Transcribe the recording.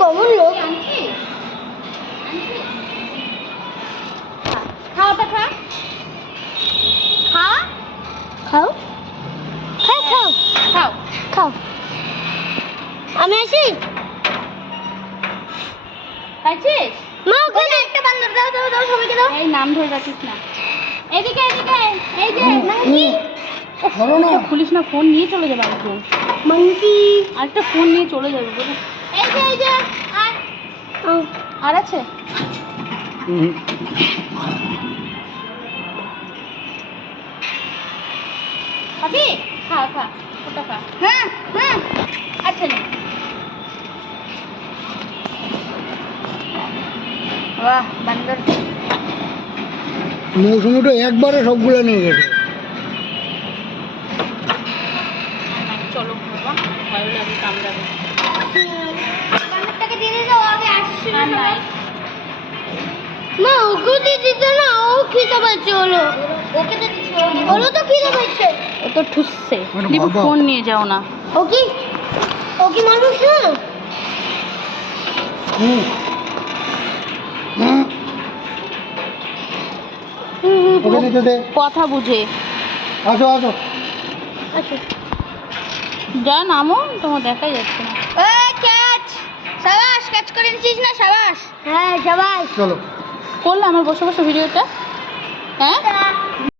Common লোক খাওয়াটা খা খাওয়া খাও খাও খাও খাও খাও আমি আসি খাইছিস মা ওখানে একটা বান্দর দাও দাও দাও সবাইকে দাও এই নাম ধরে রাখিস না এদিকে এদিকে এই যে মাঙ্কি খুলিস না ফোন নিয়ে চলে যাবে একজন মাঙ্কি আরেকটা ফোন নিয়ে চলে যাবে বলে এই যে আর আছে খাবি খা খা ওটা খা হ্যাঁ হ্যাঁ আচ্ছা নে বাহ বান্দর মৌসুমিটা একবারে সবগুলো নিয়ে গেছে। চলো বাবা ভালো লাগে কামড়াবে বান্দরটাকে দিয়ে দাও আগে আসছে আর নাই মা ওকে দিয়ে দিতে না ও খিদে পাচ্ছে হলো ওকে তো দিচ্ছে হলো তো খিদে পাচ্ছে ও তো ঠুসছে আরে দীপু বাবা। ফোন নিয়ে যাও না ও কি মানুষ না হুম হুম ওকে দিতে দে। কথা বুঝে আসো আসো আচ্ছা যা নামো তোমার দেখাই যাচ্ছে না এই ক্যাচ সাবাস ক্যাচ করে নিছিস না সাবাস হ্যাঁ সাবাস চলো করলে আমার বসে বসে ভিডিওটা হ্যাঁ